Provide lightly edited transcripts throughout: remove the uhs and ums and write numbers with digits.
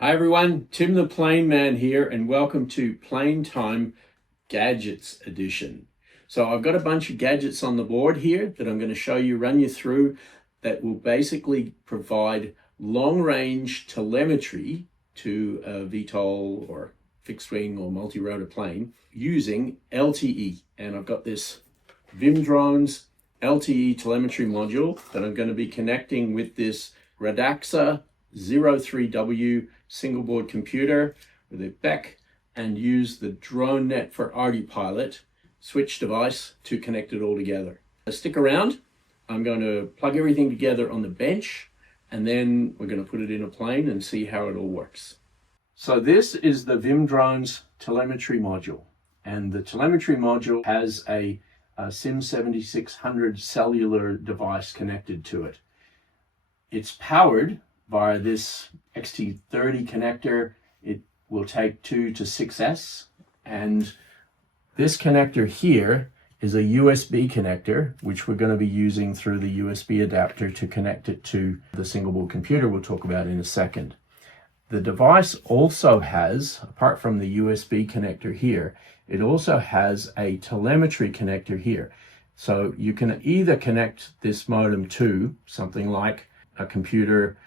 Hi everyone, Tim the Plane Man here, and welcome to Plane Time Gadgets Edition. So I've got a bunch of gadgets on the board here that I'm going to run you through that will basically provide long-range telemetry to a VTOL or fixed-wing or multi-rotor plane using LTE. And I've got this VimDrones LTE telemetry module that I'm going to be connecting with this Radxa Zero 3W single board computer with a BEC and use the DroneNet for ArduPilot switch device to connect it all together. Stick around. I'm going to plug everything together on the bench and then we're going to put it in a plane and see how it all works. So this is the VimDrones telemetry module, and the telemetry module has a SIM7600 cellular device connected to it. It's powered via this XT30 connector. It will take 2 to 6S, and this connector here is a USB connector, which we're going to be using through the USB adapter to connect it to the single board computer we'll talk about in a second. The device also has, apart from the USB connector here, it also has a telemetry connector here. So you can either connect this modem to something like a computer,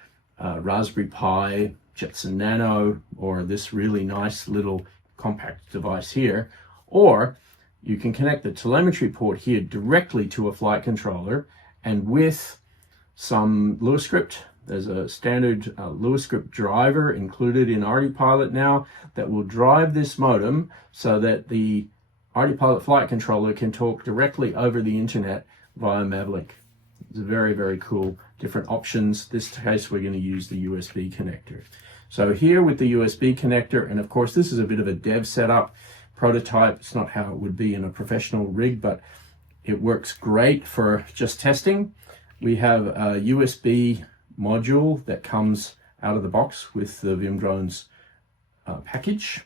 Raspberry Pi, Jetson Nano, or this really nice little compact device here, or you can connect the telemetry port here directly to a flight controller, and with some Lewis script, there's a standard Lewis script driver included in ArduPilot now that will drive this modem so that the ArduPilot flight controller can talk directly over the internet via Mavlink. It's very, very cool. Different options. This case, we're going to use the USB connector. So here with the USB connector, and of course, this is a bit of a dev setup prototype. It's not how it would be in a professional rig, but it works great for just testing. We have a USB module that comes out of the box with the VimDrones package.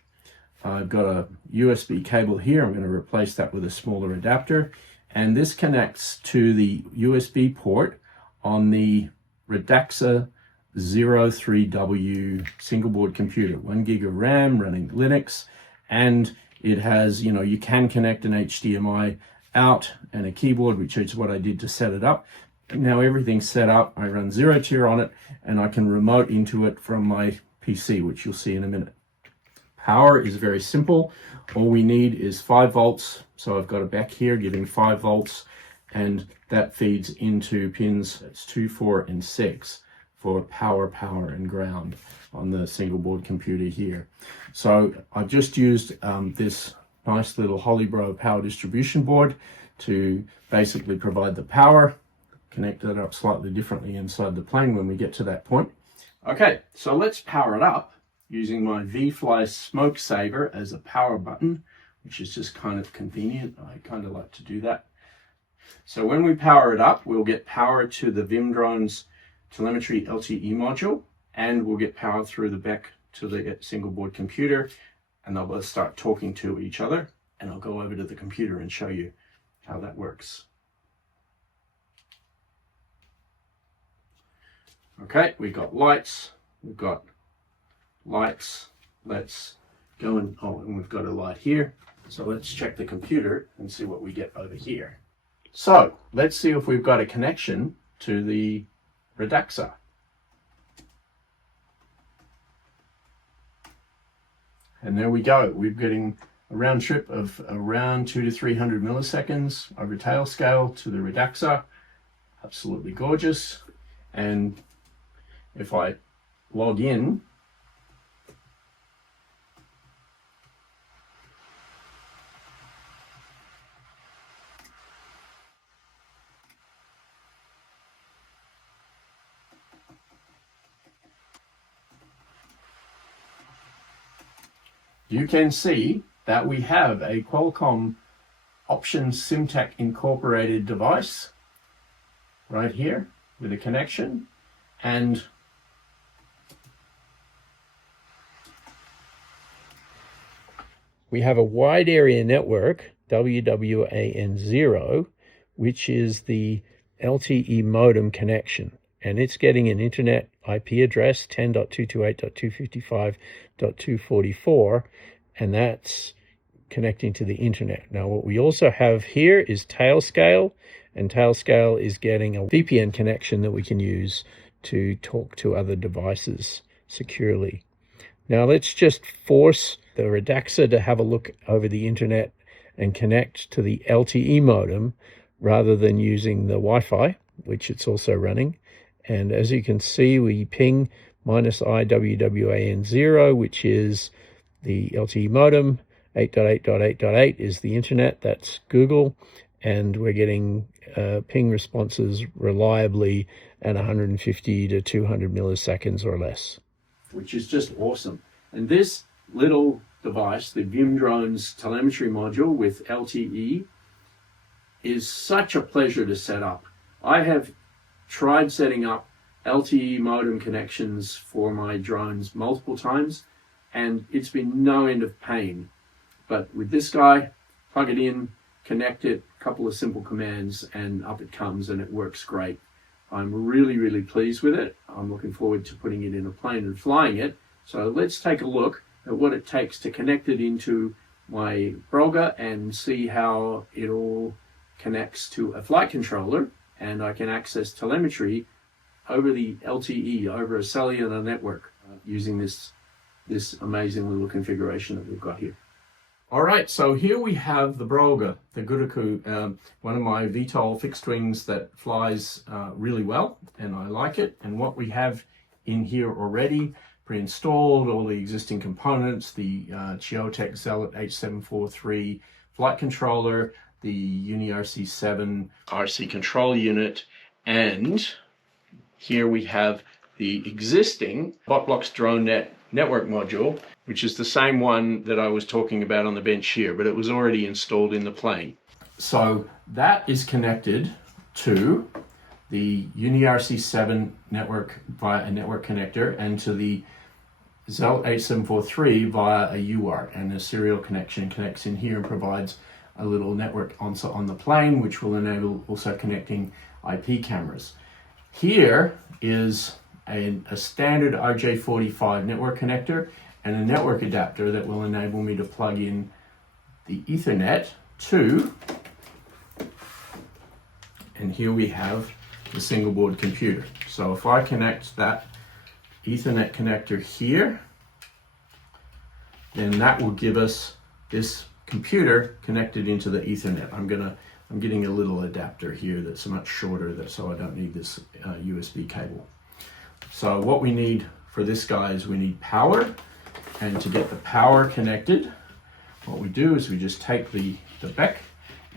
I've got a USB cable here. I'm going to replace that with a smaller adapter. And this connects to the USB port on the Radxa Zero 3W single board computer, 1 gig of RAM running Linux, and it has, you can connect an HDMI out and a keyboard, which is what I did to set it up. Now everything's set up. I run Zero Tier on it, and I can remote into it from my PC, which you'll see in a minute. Power is very simple. All we need is 5 volts. So I've got a back here giving 5 volts, and that feeds into pins 2, 4, and 6 for power, and ground on the single board computer here. So I've just used this nice little Holybro power distribution board to basically provide the power. Connect that up slightly differently inside the plane when we get to that point. Okay, so let's power it up using my V-Fly Smoke Saver as a power button, which is just kind of convenient. I kind of like to do that. So when we power it up, we'll get power to the VimDrones telemetry LTE module, and we'll get power through the BEC to the single board computer, and they'll both start talking to each other. And I'll go over to the computer and show you how that works. Okay, we've got lights. Let's go and we've got a light here. So let's check the computer and see what we get over here. So let's see if we've got a connection to the Radxa. And there we go. We're getting a round trip of around 200 to 300 milliseconds over tail scale to the Radxa. Absolutely gorgeous. And if I log in, you can see that we have a Qualcomm Option SimTech incorporated device right here with a connection, and we have a wide area network, WWAN 0, which is the LTE modem connection. and it's getting an internet IP address 10.228.255.244, and that's connecting to the internet. Now what we also have here is Tailscale, and Tailscale is getting a VPN connection that we can use to talk to other devices securely. Now let's just force the Radxa to have a look over the internet and connect to the LTE modem rather than using the Wi-Fi, which it's also running. And as you can see, we ping -IWWAN0, which is the LTE modem. 8.8.8.8 is the internet, that's Google, and we're getting ping responses reliably at 150 to 200 milliseconds or less, which is just awesome. And this little device, the VimDrones telemetry module with LTE, is such a pleasure to set up. I have tried setting up LTE modem connections for my drones multiple times, and it's been no end of pain. But with this guy, plug it in, connect it, a couple of simple commands, and up it comes, and it works great. I'm really, really pleased with it. I'm looking forward to putting it in a plane and flying it. So let's take a look at what it takes to connect it into my Brolga and see how it all connects to a flight controller, and I can access telemetry over the LTE, over a cellular network, using this amazing little configuration that we've got here. All right, so here we have the Brolga, the Guruku, one of my VTOL fixed wings that flies really well, and I like it. And what we have in here already, pre-installed, all the existing components, the Chiotech Zealot H743 flight controller, the UniRC7 RC control unit, and here we have the existing BotBlox DroneNet network module, which is the same one that I was talking about on the bench here, but it was already installed in the plane. So that is connected to the UniRC7 network via a network connector, and to the Zealot H743 via a UART, and a serial connection connects in here and provides a little network on the plane, which will enable also connecting IP cameras. Here is a standard RJ45 network connector and a network adapter that will enable me to plug in the Ethernet to, and here we have the single board computer. So if I connect that Ethernet connector here, then that will give us this computer connected into the Ethernet. I'm getting a little adapter here that's much shorter, so I don't need this USB cable. So what we need for this guy is we need power, and to get the power connected, what we do is we just take the BEC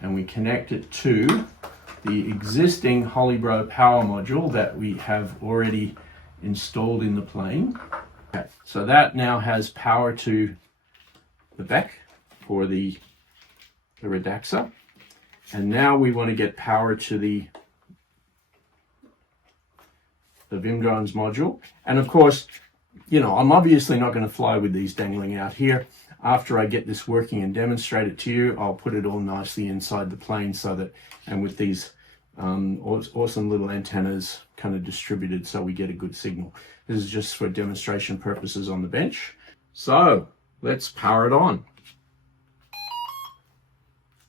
and we connect it to the existing Holybro power module that we have already installed in the plane. Okay, so that now has power to the BEC for the Radxa, and now we want to get power to the VimDrones module. And of course, you know, I'm obviously not going to fly with these dangling out here. After I get this working and demonstrate it to you, I'll put it all nicely inside the plane, so that, and with these awesome little antennas kind of distributed so we get a good signal. This is just for demonstration purposes on the bench. So let's power it on.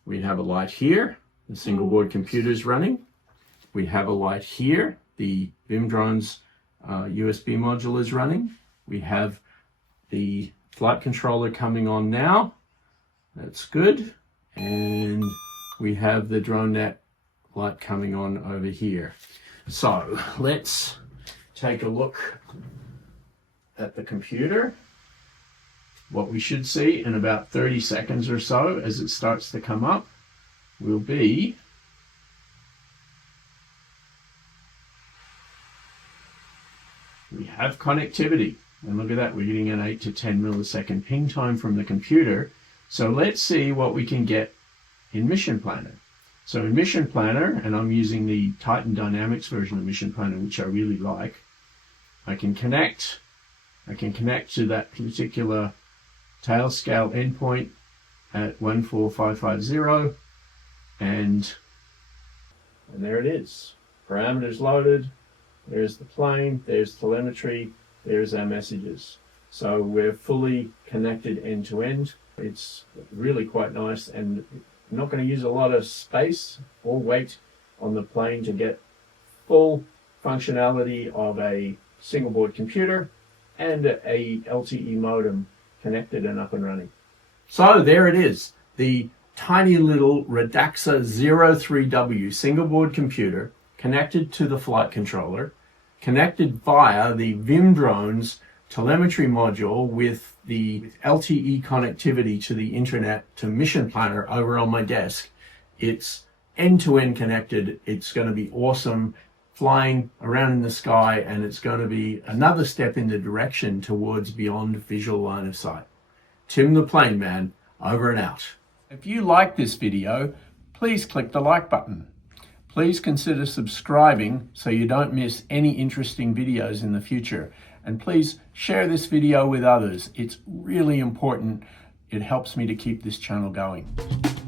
We have a light here, the single board computer is running. We have a light here, the VimDrones USB module is running. We have the flight controller coming on now. That's good. And we have the DroneNet light coming on over here. So let's take a look at the computer. What we should see in about 30 seconds or so, as it starts to come up, will be we have connectivity. And look at that, we're getting an 8 to 10 millisecond ping time from the computer. So let's see what we can get in Mission Planner. So in Mission Planner, and I'm using the Titan Dynamics version of Mission Planner, which I really like, I can connect to that particular Tailscale endpoint at 14550, and there it is. Parameters loaded, there's the plane, there's telemetry, there's our messages. So we're fully connected end to end. It's really quite nice, and I'm not going to use a lot of space or weight on the plane to get full functionality of a single board computer and a LTE modem connected and up and running. So there it is, the tiny little Radxa Zero 3W single board computer connected to the flight controller, connected via the VimDrones telemetry module with the LTE connectivity to the internet to Mission Planner over on my desk. It's end-to-end connected. It's going to be awesome, flying around in the sky, and it's going to be another step in the direction towards beyond visual line of sight. Tim the Plane Man, over and out. If you like this video, please click the like button. Please consider subscribing so you don't miss any interesting videos in the future. And please share this video with others. It's really important. It helps me to keep this channel going.